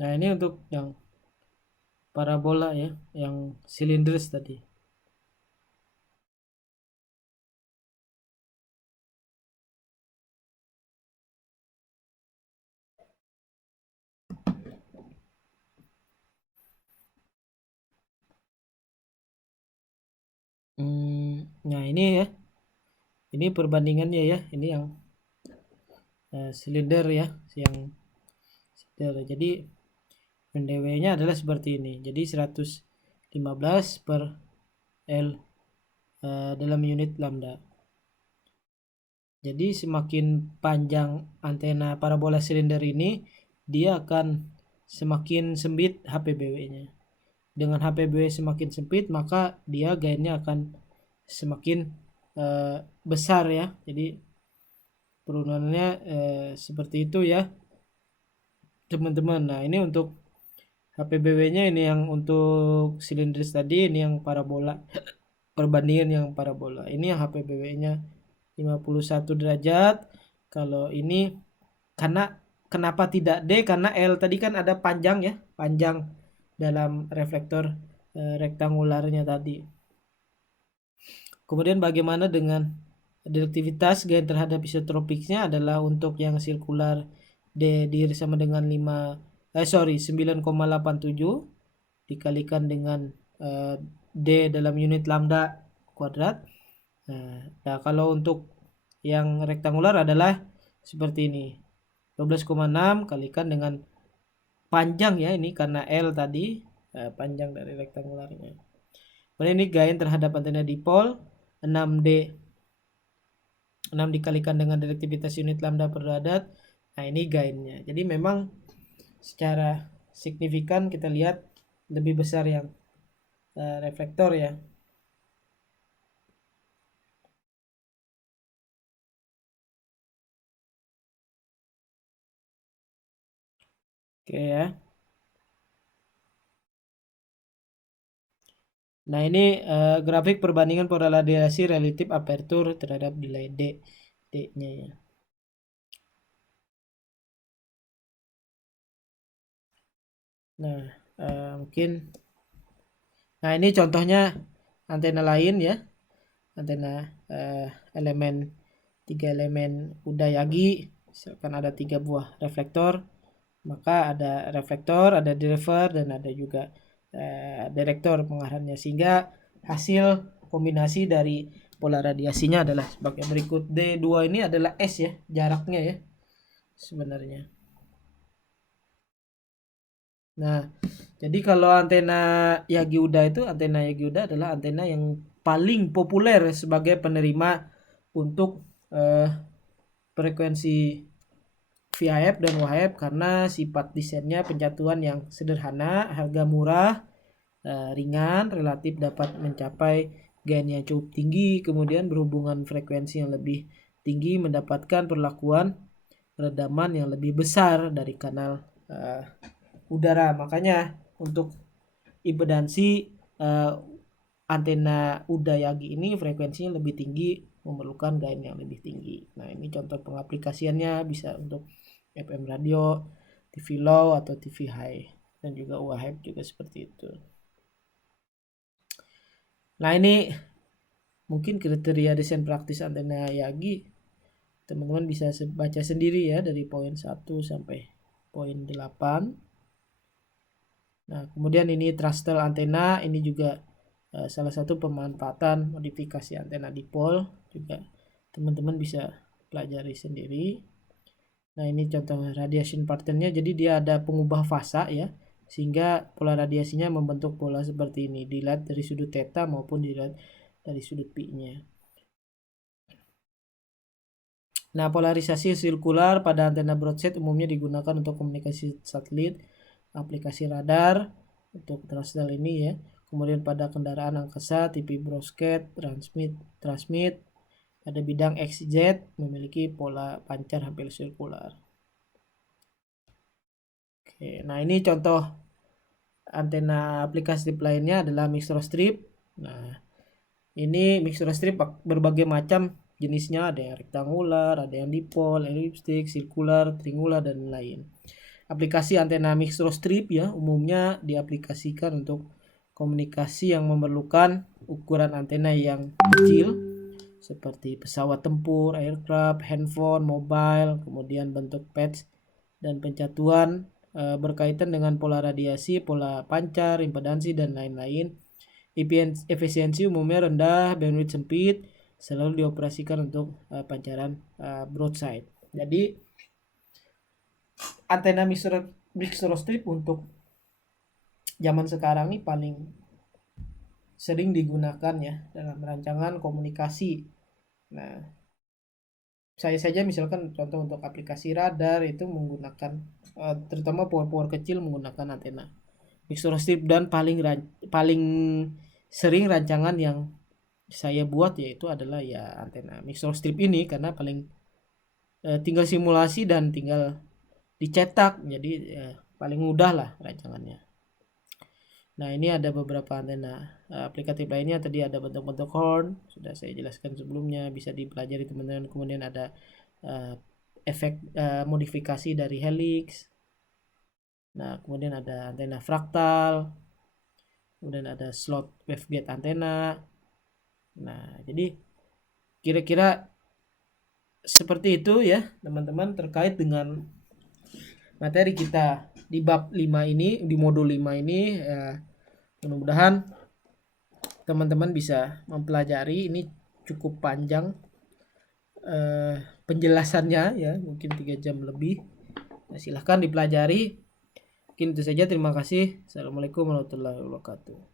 Nah, ini untuk yang parabola ya, yang silindris tadi. Nah ini ya, ini perbandingannya ya, ini yang silinder ya, yang silinder. Jadi NDW-nya adalah seperti ini. Jadi 115 per L dalam unit lambda. Jadi semakin panjang antena parabola silinder ini, dia akan semakin sempit HPBW-nya. Dengan HPBW semakin sempit, maka dia gainnya akan semakin besar ya. Jadi perunangannya seperti itu ya teman-teman. Nah ini untuk HPBW-nya, ini yang untuk silindris tadi, ini yang parabola, perbandingan yang parabola. Ini yang HPBW-nya 51 derajat. Kalau ini, karena kenapa tidak D, karena L tadi kan ada panjang ya, panjang dalam reflektor rektangularnya tadi. Kemudian bagaimana dengan direktivitas gain terhadap isotropiksnya adalah untuk yang sirkular D sama dengan 9,87 dikalikan dengan D dalam unit lambda kuadrat. Nah, kalau untuk yang rektangular adalah seperti ini. 12,6 kalikan dengan panjang ya, ini karena L tadi, panjang dari rektangularnya. Kemudian ini gain terhadap antena dipol 6D, 6 dikalikan dengan direktivitas unit lambda per derajat. Nah ini gainnya. Jadi memang secara signifikan kita lihat lebih besar yang reflektor ya. Oke ya. Nah ini grafik perbandingan polarisasi relatif apertur terhadap nilai D-nya ya. Nah mungkin, nah ini contohnya antena lain ya, antena elemen 3 elemen Udayagi. Misalkan ada 3 buah reflektor, maka ada reflektor, ada driver, dan ada juga direktor pengarahannya, sehingga hasil kombinasi dari pola radiasinya adalah sebagai berikut. D2 ini adalah S ya, jaraknya ya sebenarnya. Nah, jadi kalau antena Yagi-Uda itu, antena Yagi-Uda adalah antena yang paling populer sebagai penerima untuk frekuensi VHF dan UHF karena sifat desainnya penjatuhan yang sederhana, harga murah, ringan, relatif dapat mencapai gain yang cukup tinggi, kemudian berhubungan frekuensi yang lebih tinggi mendapatkan perlakuan redaman yang lebih besar dari kanal udara. Makanya untuk impedansi antena Udayagi ini frekuensinya lebih tinggi, memerlukan gain yang lebih tinggi. Nah ini contoh pengaplikasiannya, bisa untuk FM radio, TV low atau TV high, dan juga UHF juga seperti itu. Nah ini mungkin kriteria desain praktis antena Yagi, teman-teman bisa baca sendiri ya dari poin 1 sampai poin 8. Nah kemudian ini thruster antena, ini juga salah satu pemanfaatan modifikasi antena dipol, juga teman-teman bisa pelajari sendiri. Nah ini contoh radiation patternnya, jadi dia ada pengubah fasa ya, sehingga pola radiasinya membentuk pola seperti ini, dilihat dari sudut theta maupun dilihat dari sudut pi-nya. Nah polarisasi sirkular pada antena broadcast umumnya digunakan untuk komunikasi satelit, aplikasi radar, untuk terrestrial ini ya. Kemudian pada kendaraan angkasa, TV broadcast, transmit pada bidang XZ memiliki pola pancar hampir sirkular. Oke, nah ini contoh antena aplikasi lainnya adalah microstrip. Nah, ini microstrip berbagai macam jenisnya, ada yang rektangular, ada yang dipol, eliptik, sirkular, triangular, dan lain. aplikasi antena microstrip ya umumnya diaplikasikan untuk komunikasi yang memerlukan ukuran antena yang kecil seperti pesawat tempur, aircraft, handphone, mobile, kemudian bentuk patch dan pencatuan berkaitan dengan pola radiasi, pola pancar, impedansi dan lain-lain. Efisiensi umumnya rendah, bandwidth sempit, selalu dioperasikan untuk pancaran broadside. Jadi antena microstrip untuk zaman sekarang ini paling sering digunakan ya dalam rancangan komunikasi. Nah, saya saja misalkan contoh untuk aplikasi radar itu menggunakan terutama power kecil menggunakan antena microstrip, dan paling sering rancangan yang saya buat yaitu adalah ya antena microstrip ini karena paling tinggal simulasi dan tinggal dicetak, jadi paling mudah lah rancangannya. Nah, ini ada beberapa antena aplikatif lainnya. Tadi ada bentuk-bentuk horn, sudah saya jelaskan sebelumnya, bisa dipelajari teman-teman. Kemudian ada efek modifikasi dari helix. Nah, kemudian ada antena fraktal. Kemudian ada slot waveguide antena. Nah, jadi kira-kira seperti itu ya, teman-teman, terkait dengan materi kita di bab 5 ini, di modul 5 ini. Mudah-mudahan teman-teman bisa mempelajari. Ini cukup panjang penjelasannya ya, mungkin 3 jam lebih. Nah, silahkan dipelajari. Mungkin itu saja, terima kasih. Assalamualaikum warahmatullahi wabarakatuh.